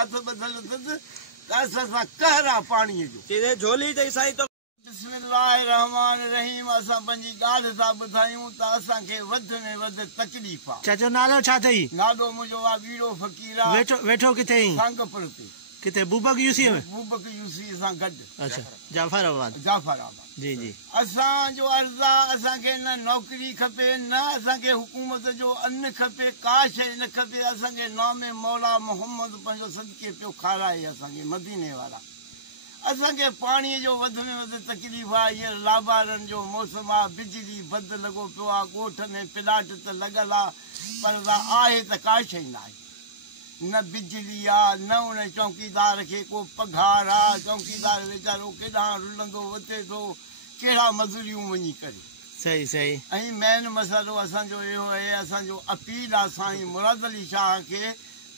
हथ बदल कहरा पानी जो झोली ते साईं तो बिस्मिल्लाह रहमान रहीम असां पंहिंजी ॻाल्हि था ॿुधायूं त असांखे वध में वध तकलीफ़ आहे। चाचो नालो छा अथई? नालो मुंहिंजो आहे वीरो फ़कीर आहे। वेठो किथे आहीं? सांगपुर ते। किथे बूबक यूसी में? बूबक यूसी सां गॾु। अच्छा जाफराबाद। जी जी। असांजो अर्ज़ु आहे असांखे न नौकिरी खपे न असांखे हुकूमत जो अन्न खपे का शइ न खपे। असांखे नामे मौला मोहम्मद पंहिंजो सदके पियो खाराए असांखे मदीने वारा। असांखे पाणीअ जो वध में वध तकलीफ़ आहे। हींअर लाबारनि जो मौसम आहे बिजली बंदि लॻो पियो आहे ॻोठ में प्लाट त लॻल आहे पर आहे त का शइ न आहे। न बिजली आहे न उन चौकीदार खे को पघार आहे। चौकीदार वीचारो केॾांहुं रुलंदो वधे थो कहिड़ा मज़ूरियूं वञी करे। सही सही। ऐं मेन मसइलो असांजो इहो आहे असांजो अपील आहे साईं मुराद अली शाह खे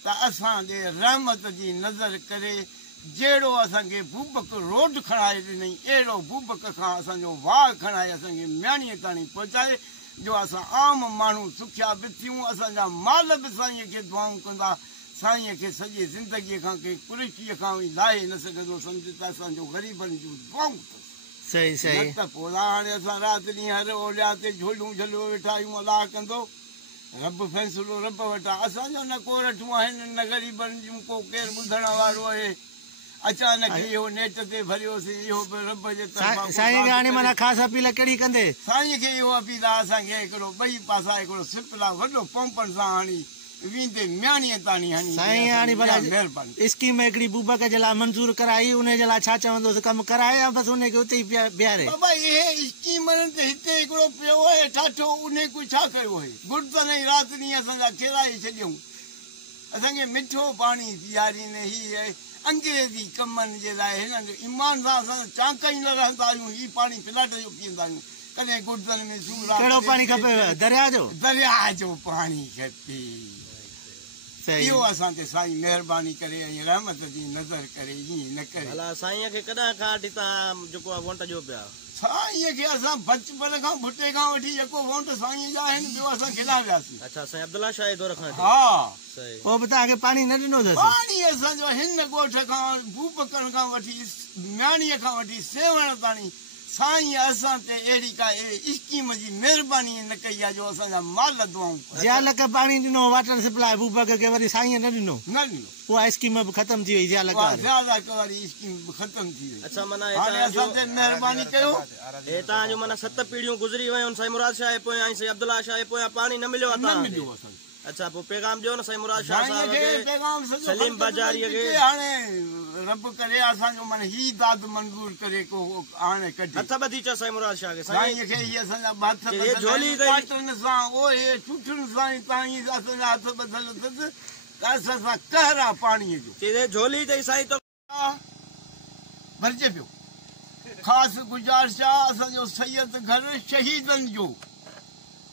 त असां ॾे रहमत जी नज़र करे जहिड़ो असांखे बूबक रोड खणाए ॾिनई अहिड़ो बूबक खां असांजो वाह खणाए असांखे म्याणीअ ताणी पहुचाए जो असां आम माण्हू सुखिया बि थियूं। असांजा माल बि साईंअ खे दुआऊं कंदा। साईंअ खे सॼी ज़िंदगीअ खां कंहिं कुरेशीअ खां बि लाहे न सघंदो सम्झ त असांजो ग़रीबनि जूं दुआऊं सही सही। त पोइ हाणे असां राति ॾींहुं हर ओलिया ते झोलियूं झलियो वेठा आहियूं अलाह कंदो रब फ़ैसिलो रब वटां। असांजो न को रठूं आहिनि न ग़रीबनि जूं को केरु ॿुधण वारो आहे। अचानक इहो नेट ते भरियोसीं इहो बि रब जे तरफ़ां। साईं खे हाणे माना ख़ासि अपील कहिड़ी कंदे? साईं खे इहो अपील आहे असांखे हिकिड़ो ॿई पासा हिकिड़ो सिपला वॾो पंपनि सां हाणे वेंदे म्याणीअ ताणी हणी साईं हाणे भला स्कीम हिकिड़ी बूबक जे लाइ मंज़ूर कराई उन जे लाइ छा चवंदोसि कमु कराए या बसि उनखे उते ई बीहारे? बाबा इहे स्कीमनि ते हिते हिकिड़ो पियो आहे ठाठो उन कुझु छा कयो आहे गुड त न राति ॾींहुं असांजा केराए छॾियऊं। असांखे मिठो पाणी पीआरीने हीअ आहे अंग्रेज़ी कमनि जे लाइ हिननि जो ईमान सां असां चांक ई न रहंदा आहियूं। हीअ पाणी प्लाट जो पीअंदा आहियूं कॾहिं गुडनि में सूर। कहिड़ो पाणी खपेव? दरिया जो? दरिया जो पाणी खपे। इहो असां ते साईं महिरबानी करे ऐं रहमत जी नज़र करे ईअं न करे। भला साईं खे कॾहिं खां वठी तव्हां जेको आहे वोट ॾियो पिया? साईं खे असां बचपन खां भुटे खां वठी जेको वोट साईं जा आहिनि ॿियो असां खिला वियासीं। अच्छा साईं अब्दुल्ला शाह जे दौर खां? हा सही। पोइ बि तव्हांखे पाणी न ॾिनो अथसि? पाणी असांजो हिन ॻोठ खां बूबकनि खां वठी म्याणीअ खां वठी सेवण ताणी साईं असां ते अहिड़ी का स्कीम जी महिरबानी न कई आहे जो असांजा माल दुआऊं। ज़ियालक पाणी ॾिनो वाटर सप्लाई बूबक खे वरी साईं न ॾिनो? न ॾिनो। उहा स्कीम बि ख़तम थी वई ज़ियालक वारी स्कीम बि ख़तम थी वई। अच्छा माना असां ते महिरबानी कयो। हे तव्हांजो माना 7 पीढ़ियूं गुज़री वियूं साईं मुराद शाह जे पोयां ऐं साईं अब्दुल्ला शाह जे पोयां पाणी न मिलियो आहे तव्हांखे? अच्छा पोइ पैगाम ॾियो न साईं मुराद शाह साहब खे सलीम बाजारीअ खे। हाणे रब करे असांजो माना ही दाद मंज़ूर करे को हाणे कढी हथ ॿधी चओ साईं मुराद शाह खे। साईं खे हीअ असांजा हथ झोली पाटनि सां ओहे ठुठुनि सां ताईं असांजा हथ ॿधल अथसि त असां सां कहरा पाणीअ जो झोली ते साईं तो भरिजे पियो। ख़ासि गुज़ारिश आहे असांजो सैयद घर शहीदनि जो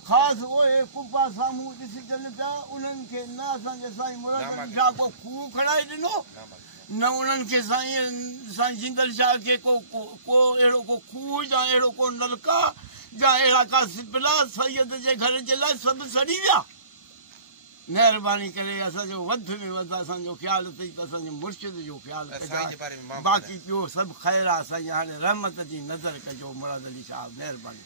ख़ासि उहे कुबा साम्हूं ॾिसजनि पिया उन्हनि खे न असांजे साईं मुराद अली शाह को खूह खणाए ॾिनो न उन्हनि खे साईं जिंदल शाह खे को अहिड़ो को खूह या अहिड़ो को नलका या अहिड़ा का सिपला सैयद जे घर जे लाइ सभु सड़ी विया। महिरबानी करे असांजो वध में वधि असांजो ख़्यालु अथई त असांजे मुर्शिद जो ख़्यालु कजो। बाक़ी ॿियो सभु ख़ैर आहे साईं हाणे रहमत जी नज़र कजो मुराद अली शाह महिरबानी।